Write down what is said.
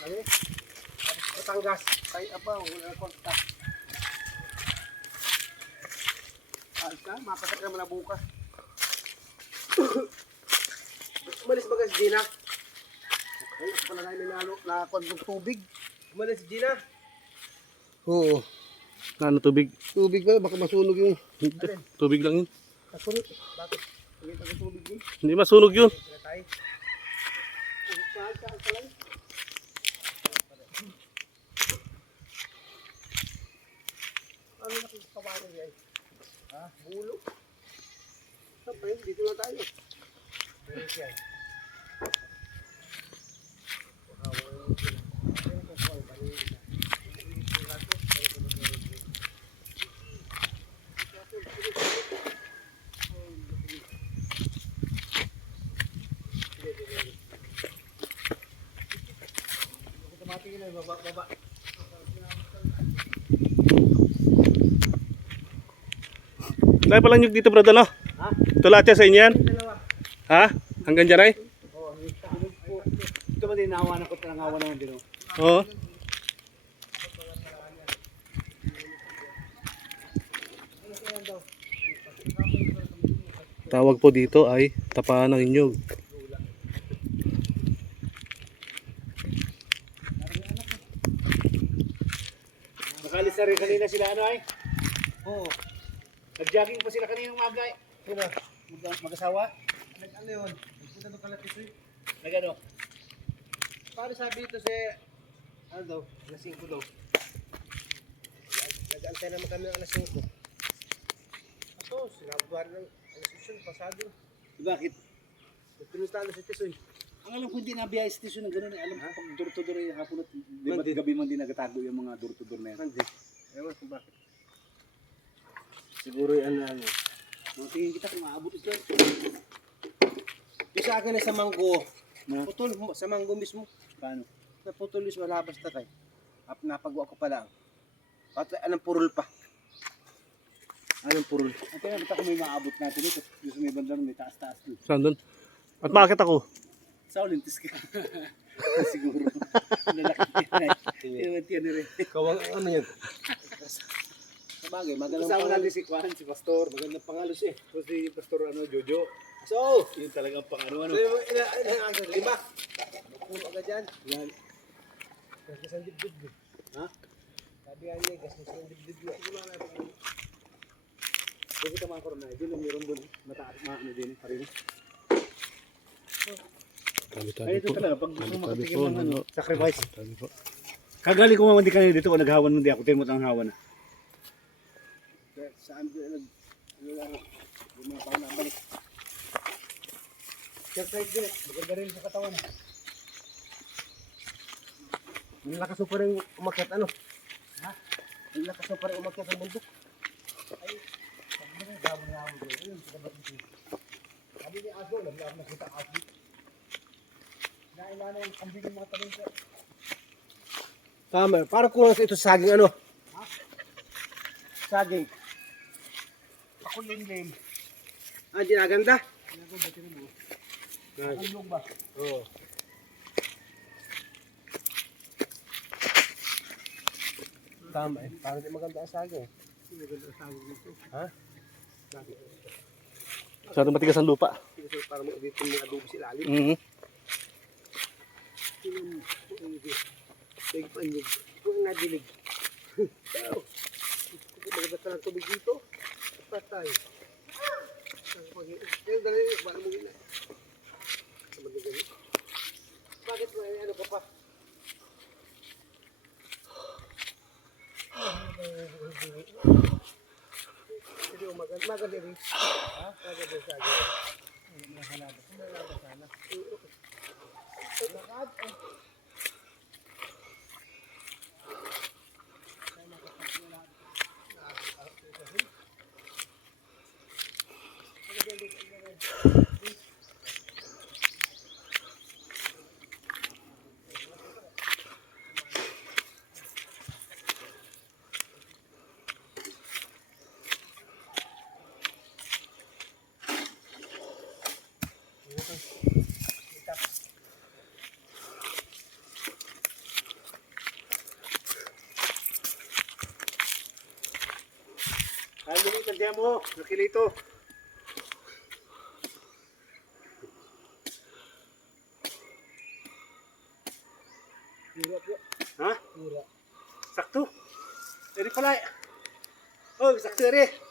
Ano eh? Batangas. Ay, apa, wala kontak. Ayos ka, mapasak naman na bukas. Umalis ba si Gina? Ay, pala na nilalo na kondong tubig. Umalis si Gina? Oo. Ano tubig? Tubig ba? Baka masunog yung... Tubig lang yun. Kasunod. Bakit? Hindi pa tubig yun. Hindi masunog yun. Sila tayo. Saan ka lang? Ano nakikitawanan yan? Ha? Bulo? Siyempre, dito lang tayo. Bulo siya. Tingin na, baba. Dahil pala nyug dito, brad, ano? Ha? Ito lahat yan sa inyo yan? Dalawa. Ha? Hanggang dyan ay? Oo, ito ba din nahawanan ko, nangawa naman din. Oo. Tawag po dito ay tapahan ng inyog. Nakalis na rin kanina sila ano ay? Oo. Nag-jogging pa sila kanina umaga ay. Sino? Mag-asawa? Nag-ano yun? Nagpunta doon kalatis eh. Nag-ano? Paano sabi dito si... Ano daw? Alas 5 daw. Nag-antay naman kami ng alas 5. Ato, sinabuhan ng alas 6 pasado. Bakit? Nagpinusta alas 7 eh. Ang alam ko hindi nabiya station ng gano'n. Alam ko pag door-to-door yung hapon at di ba gabi man din nagatago yung mga door-to-door na yan. Hindi. Ewan kung bakit. Siguro yung ano. Tingin kita kung maabot ito. Yung sa akin ay sa manggo. Na? Putol mo, sa manggo mismo. Paano? Naputol yung wala basta kay. Napagawa ko pa lang. Pati anong purol pa. Anong purol? At kaya ba't ako may maabot natin ito? Gusto may bandang may taas-taas doon. Saan doon? At bakit ako? Sa Olintis ka. Siguro. Lalaki yan ay. Ewan tiyan rin. Kawang ano yun? Sabagay, magandang Kasama pangalan. natin si Kwan, si Pastor. Magandang pangalan siya. Tapos si Pastor Jojo. So, Yun talagang pang-ano. ilang 5? Puno agad yan. Yan. Gasgas ang dibdib mo. Ha? Sabi nga niya, gasgas ang dibdib mo. Kasi ka mga korona. Doon yung meron doon. Mataas maano din. Parino. Tabi-tabi Ay, ito po. talaga. Pag gusto Tabi-tabi makatikim po. ng ano, sacrifice. Tabi po. Kagaling ko mamandi kanina dito. Kung naghawan mo di ako. Tingin mo ang hawan na. Saan doon ano lang, yung mga pang nabalik. Exercise din, maganda rin sa katawan. Malakas mo pa rin umakyat ano? Ha? Malakas mo pa rin umakyat ang bundok. Ay, sabi na, dami na ako doon. Ayun, sinabat nito. Sabi ni Ago, labi-labi na kita Ago. Nailana yung kambing ng mga taling ko. Tama, parang kulang ito sa saging ano? Ha? Saging. Ako lim-lim. Ah, ginaganda? Ginaganda, tinan mo. Ang ba? Oo. Tama eh. Parang di maganda ang saging. Hindi maganda ang saging dito. Ha? Bakit? Masyadong matigas ang lupa. Kasi parang mag-dito mga adobo sa ilalim. Mhm. Big panig. Kung nadilig. Pero, maganda ka ng tubig dito. Patay. Yung dali, baka mo gina. Bakit mo, ano ka pa? Hindi mo maganda rin. Ha? Maganda sa akin. Mahalabas. Mahalabas sana. Lakad. Kalimitan diyan mo. Nakilito. Ha? Sakto. Eri pala. Oh, sakto eri.